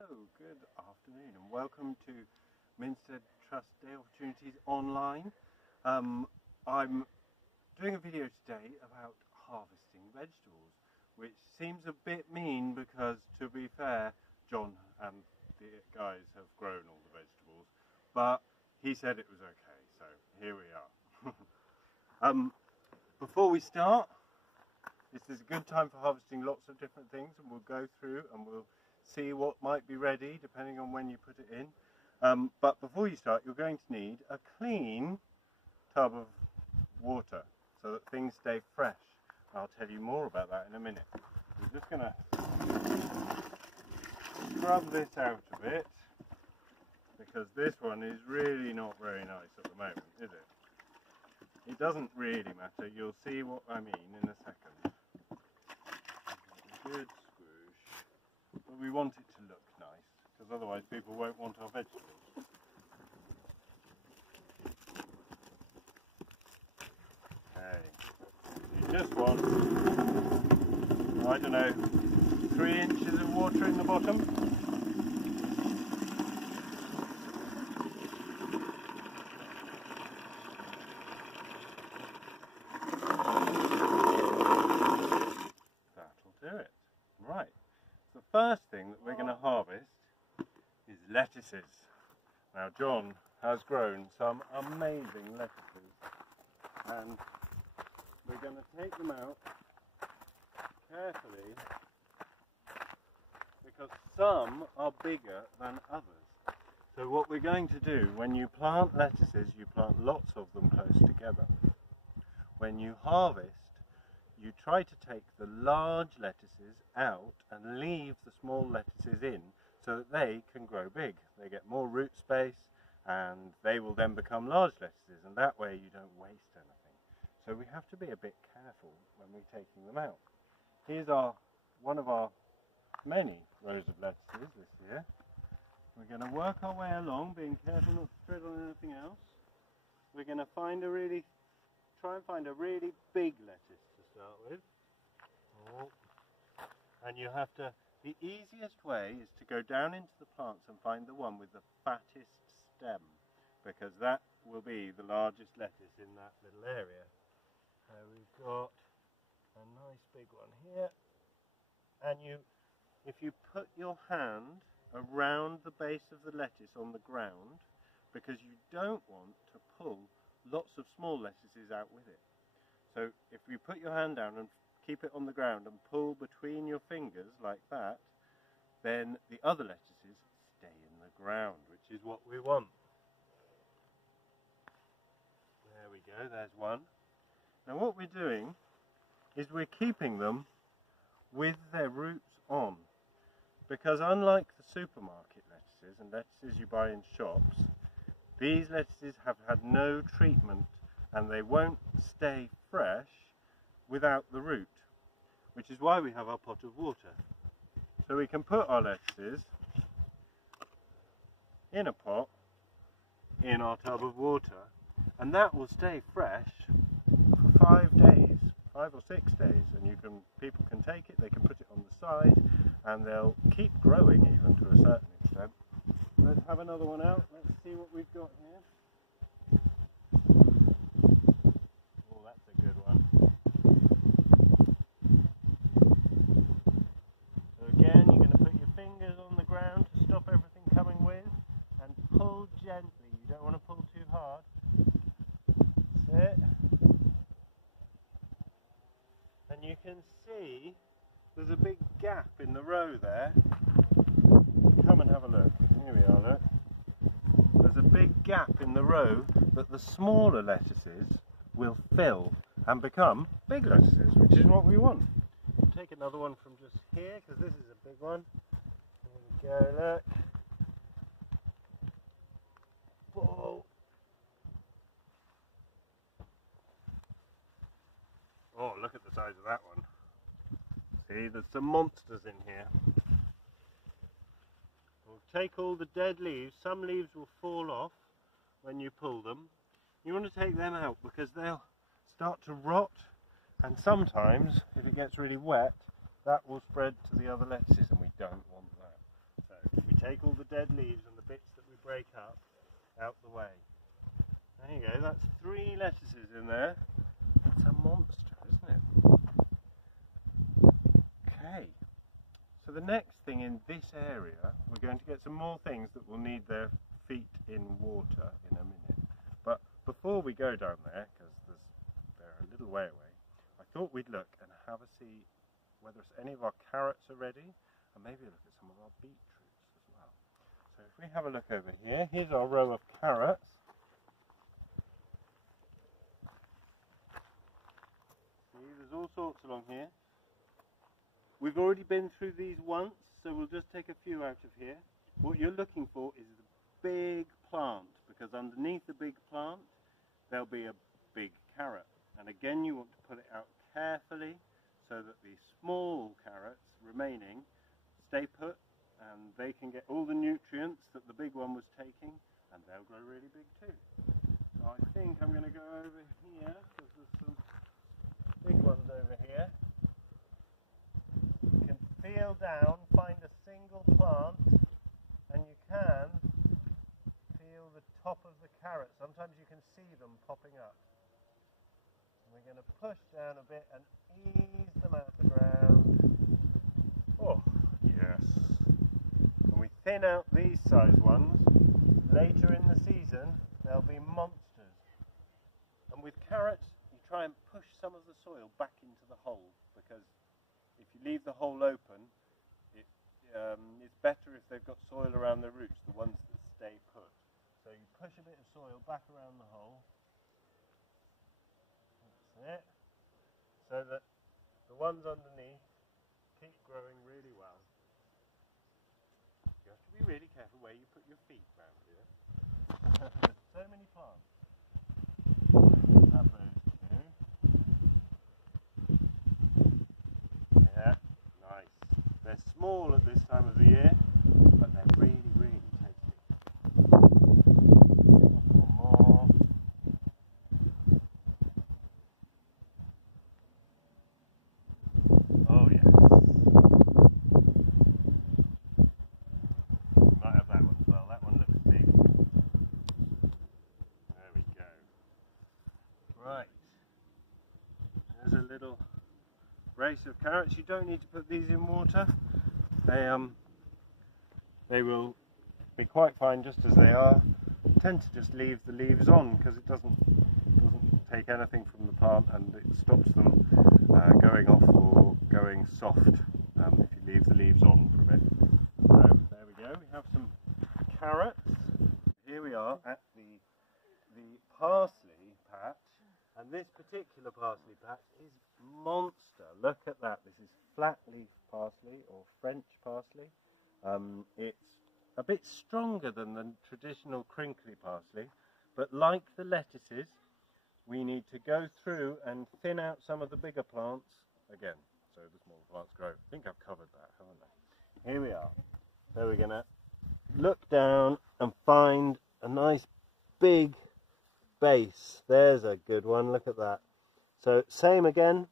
Hello, good afternoon and welcome to Minstead Trust Day Opportunities Online. I'm doing a video today about harvesting vegetables, which seems a bit mean because, to be fair, John and the guys have grown all the vegetables, but he said it was okay, so here we are. Before we start, this is a good time for harvesting lots of different things, and we'll go through and we'll see what might be ready depending on when you put it in. But before you start, you're going to need a clean tub of water so that things stay fresh. I'll tell you more about that in a minute. We're just going to scrub this out a bit because this one is really not very nice at the moment, is it? It doesn't really matter. You'll see what I mean in a second. Good. But we want it to look nice, because otherwise people won't want our vegetables. Okay, you just want, I don't know, 3 inches of water in the bottom. That'll do it. Right. The first thing that we're going to harvest is lettuces. Now John has grown some amazing lettuces and we're going to take them out carefully because some are bigger than others. So what we're going to do, when you plant lettuces, you plant lots of them close together. When you harvest, you try to take the large lettuces out and leave the small lettuces in so that they can grow big. They get more root space and they will then become large lettuces, and that way you don't waste anything. So we have to be a bit careful when we're taking them out. Here's one of our many rows of lettuces this year. We're going to work our way along, being careful not to tread on anything else. We're going to try and find a really big lettuce to start with. And you have to, the easiest way is to go down into the plants and find the one with the fattest stem, because that will be the largest lettuce in that little area. So we've got a nice big one here, and if you put your hand around the base of the lettuce on the ground, because you don't want to pull lots of small lettuces out with it. So if you put your hand down and keep it on the ground and pull between your fingers like that, then the other lettuces stay in the ground, which is what we want. There we go, there's one. Now what we're doing is we're keeping them with their roots on, because unlike the supermarket lettuces and lettuces you buy in shops, these lettuces have had no treatment and they won't stay fresh without the root, which is why we have our pot of water. So we can put our lettuces in a pot in our tub of water, and that will stay fresh for 5 days, 5 or 6 days, and people can take it, they can put it on the side, and they'll keep growing even to a certain extent. Let's have another one out. Let's see what we've got here. Oh, that's a good one. So again, you're going to put your fingers on the ground to stop everything coming with, and pull gently. You don't want to pull too hard. That's it. And you can see there's a big gap in the row there. Come and have a look. Here we are, look. There's a big gap in the row that the smaller lettuces will fill and become big lettuces, which is what we want. We'll take another one from just here, because this is a big one. There we go, look. Whoa. Oh, look at the size of that one. See, there's some monsters in here. We'll take all the dead leaves. Some leaves will fall off when you pull them. You want to take them out because they'll start to rot, and sometimes, if it gets really wet, that will spread to the other lettuces, and we don't want that. So we take all the dead leaves and the bits that we break up out the way. There you go, that's 3 lettuces in there. It's a monster, isn't it? Okay, so the next thing in this area, we're going to get some more things that will need their feet in water in a minute. But before we go down there, because they're a little way away, I thought we'd look and have a see whether any of our carrots are ready, and maybe look at some of our beetroots as well. So if we have a look over here, here's our row of carrots. See, there's all sorts along here. We've already been through these once, so we'll just take a few out of here. What you're looking for is the big plant, because underneath the big plant there'll be a big carrot. And again, you want to pull it out carefully so that the small carrots remaining stay put and they can get all the nutrients that the big one was taking, and they'll grow really big too. So I think I'm going to go over here because there's some big ones over here. You can feel down, find a single plant, and you can feel the top of the carrot. Sometimes you can see them popping up. And we're going to push down a bit and ease them out of the ground. Oh, yes. And we thin out these size ones. Later in the season, they'll be monsters. And with carrots, you try and push some of the soil back into the hole, because if you leave the hole open, it's better if they've got soil around their roots, the ones that stay put. So you push a bit of soil back around the hole. That's it. So that the ones underneath keep growing really well. You have to be really careful where you put your feet around here. There's so many plants. Have those two. Yeah, nice. They're small at this time of the year, but they're really, really tasty. One more. Oh yes. Might have that one as well. That one looks big. There we go. Right. There's a little brace of carrots. You don't need to put these in water. They will be quite fine just as they are. Tend to just leave the leaves on because it doesn't take anything from the plant, and it stops them going off or going soft if you leave the leaves on for a bit. So there we go. We have some carrots. Here we are at the parsley patch, and this particular parsley patch is monster. Look at that. This is flat leaf parsley or French parsley. It's a bit stronger than the traditional crinkly parsley, but like the lettuces, we need to go through and thin out some of the bigger plants again, so the smaller plants grow. I think I've covered that, haven't I? Here we are. So we're going to look down and find a nice big base. There's a good one. Look at that. So same again.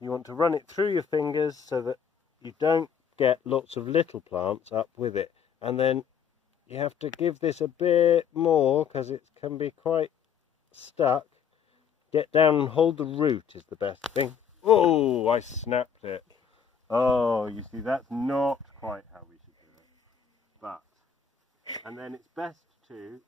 You want to run it through your fingers so that you don't get lots of little plants up with it. And then you have to give this a bit more because it can be quite stuck. Get down and hold the root is the best thing. Oh, I snapped it. Oh, you see, that's not quite how we should do it. But, and then it's best to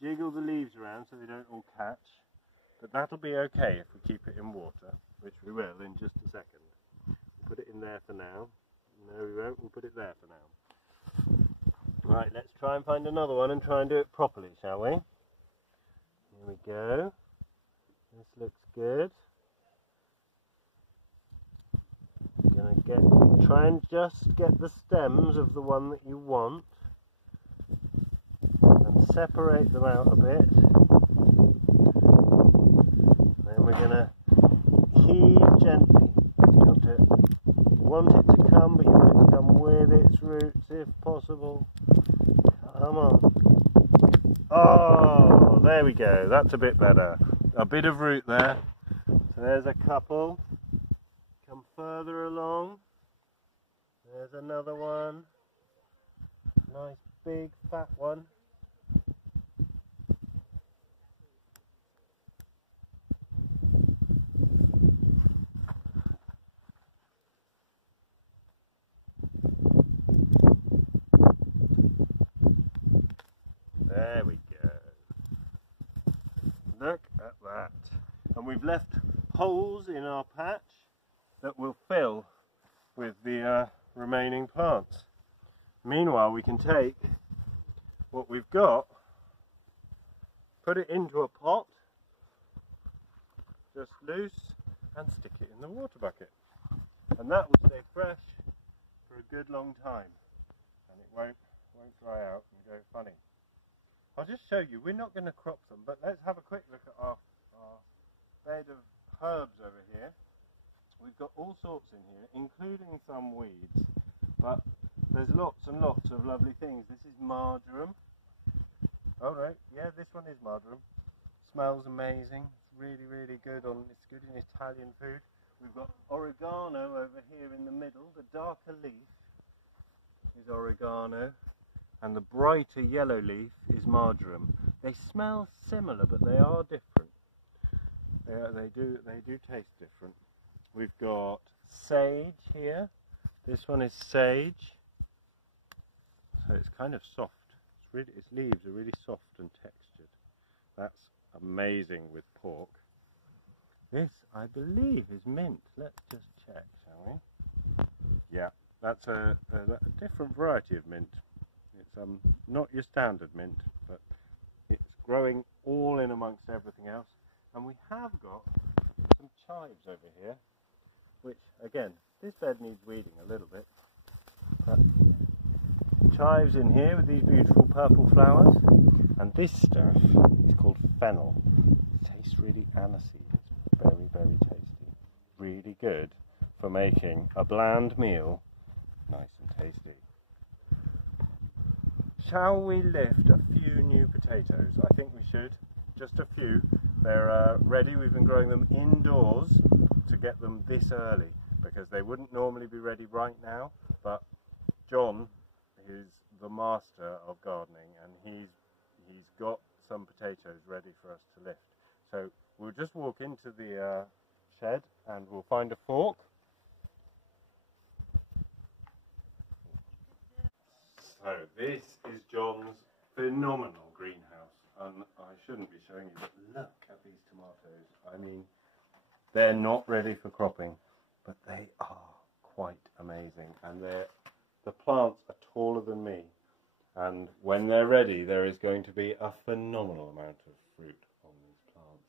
jiggle the leaves around so they don't all catch. But that'll be okay if we keep it in water, which we will in just a second. We'll put it in there for now. No, we won't. We'll put it there for now. Right, let's try and find another one and try and do it properly, shall we? Here we go. This looks good. I'm going to try and just get the stems of the one that you want and separate them out a bit. Then we're going to heave gently. You want it to come, but you want it to come with its roots if possible. Come on. Oh, there we go. That's a bit better. A bit of root there. So there's a couple. Come further along. There's another one. Nice big fat one. There we go. Look at that. And we've left holes in our patch that will fill with the remaining plants. Meanwhile, we can take what we've got, put it into a pot, just loose, and stick it in the water bucket. And that will stay fresh for a good long time. And it won't dry out and go funny. I'll just show you, we're not going to crop them, but let's have a quick look at our bed of herbs over here. We've got all sorts in here, including some weeds, but there's lots and lots of lovely things. This is marjoram. Oh no, yeah, this one is marjoram. Smells amazing. It's really, really good it's good in Italian food. We've got oregano over here in the middle. The darker leaf is oregano, and the brighter yellow leaf is marjoram. They smell similar, but they are different. They do taste different. We've got sage here. This one is sage. So it's kind of soft. Its leaves are really soft and textured. That's amazing with pork. This, I believe, is mint. Let's just check, shall we? Yeah, that's a different variety of mint. It's not your standard mint, but it's growing all in amongst everything else. And we have got some chives over here, which, again, this bed needs weeding a little bit. But chives in here with these beautiful purple flowers. And this stuff is called fennel. It tastes really aniseed. It's very, very tasty. Really good for making a bland meal nice and tasty. Shall we lift a few new potatoes? I think we should. Just a few. They're ready. We've been growing them indoors to get them this early because they wouldn't normally be ready right now. But John is the master of gardening, and he's got some potatoes ready for us to lift. So we'll just walk into the shed and we'll find a fork. So this is John's phenomenal greenhouse, and I shouldn't be showing you, but look at these tomatoes. I mean, they're not ready for cropping, but they are quite amazing, and the plants are taller than me, and when they're ready there is going to be a phenomenal amount of fruit on these plants.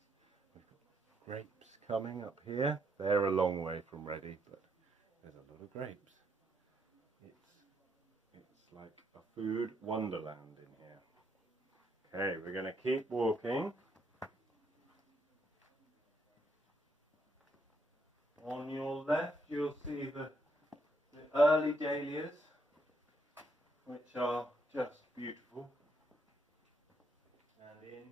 We've got grapes coming up here. They're a long way from ready, but there's a lot of grapes. It's like a food wonderland in here. Okay, we're going to keep walking. On your left you'll see the early dahlias, which are just beautiful. And in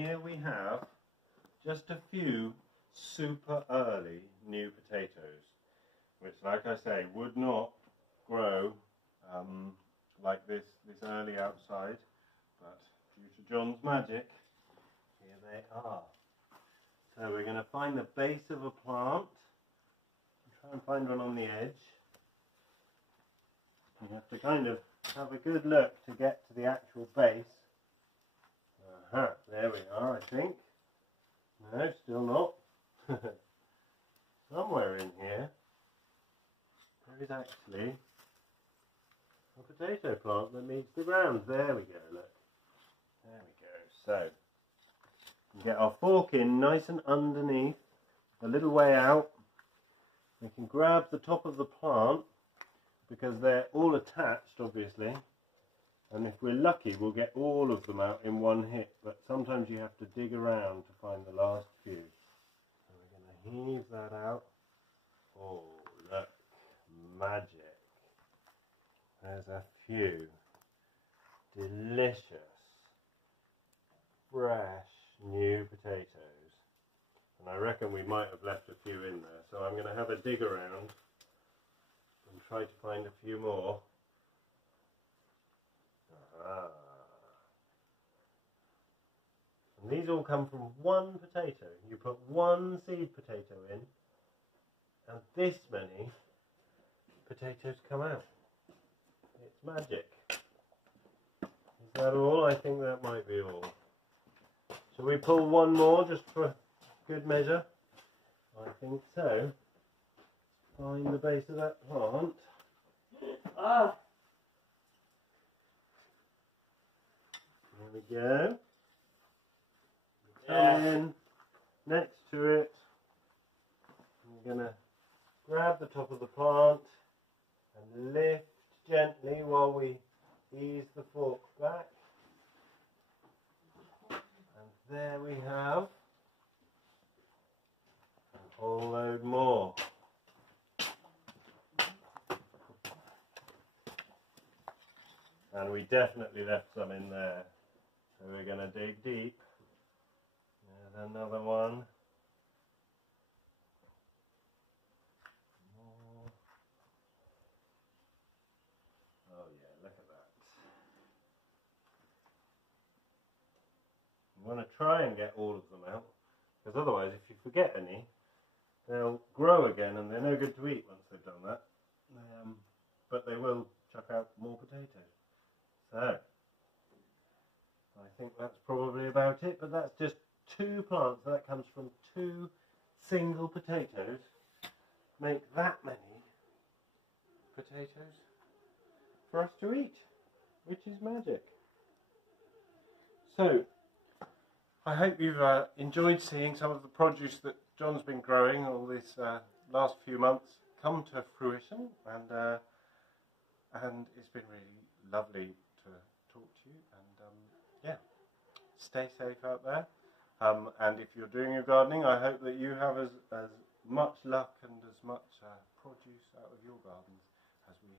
here we have just a few super early new potatoes, which, like I say, would not grow like this early outside, but due to John's magic, here they are. So we're going to find the base of a plant, try and find one on the edge. You have to kind of have a good look to get to the actual base. There we are, I think. No, still not. Somewhere in here there is actually a potato plant that meets the ground. There we go, look. There we go. So, we get our fork in nice and underneath, a little way out. We can grab the top of the plant because they're all attached, obviously. And if we're lucky, we'll get all of them out in one hit. But sometimes you have to dig around to find the last few. So we're going to heave that out. Oh, look. Magic. There's a few delicious, fresh, new potatoes. And I reckon reckon we might have left a few in there, so I'm going to have a dig around and try to find a few more. Ah. And these all come from one potato. You put one seed potato in, and this many potatoes come out. It's magic. Is that all? I think that might be all. Shall we pull one more just for good measure? I think so. Find the base of that plant. Ah. There we go. And then next to it, I'm going to grab the top of the plant and lift gently while we ease the fork back. And there we have a whole load more. And we definitely left some in there. So we're going to dig deep. And another one. More. Oh yeah, look at that. You want to try and get all of them out, because otherwise if you forget any, they'll grow again and they're no good to eat once they've done that. But they will chuck out more potatoes. So, I think that's probably about it, but that's just 2 plants. That comes from 2 single potatoes. Make that many potatoes for us to eat, which is magic. So, I hope you've enjoyed seeing some of the produce that John's been growing all these last few months come to fruition, and it's been really lovely to talk to you, and yeah, stay safe out there, and if you're doing your gardening, I hope that you have as much luck and as much produce out of your gardens as we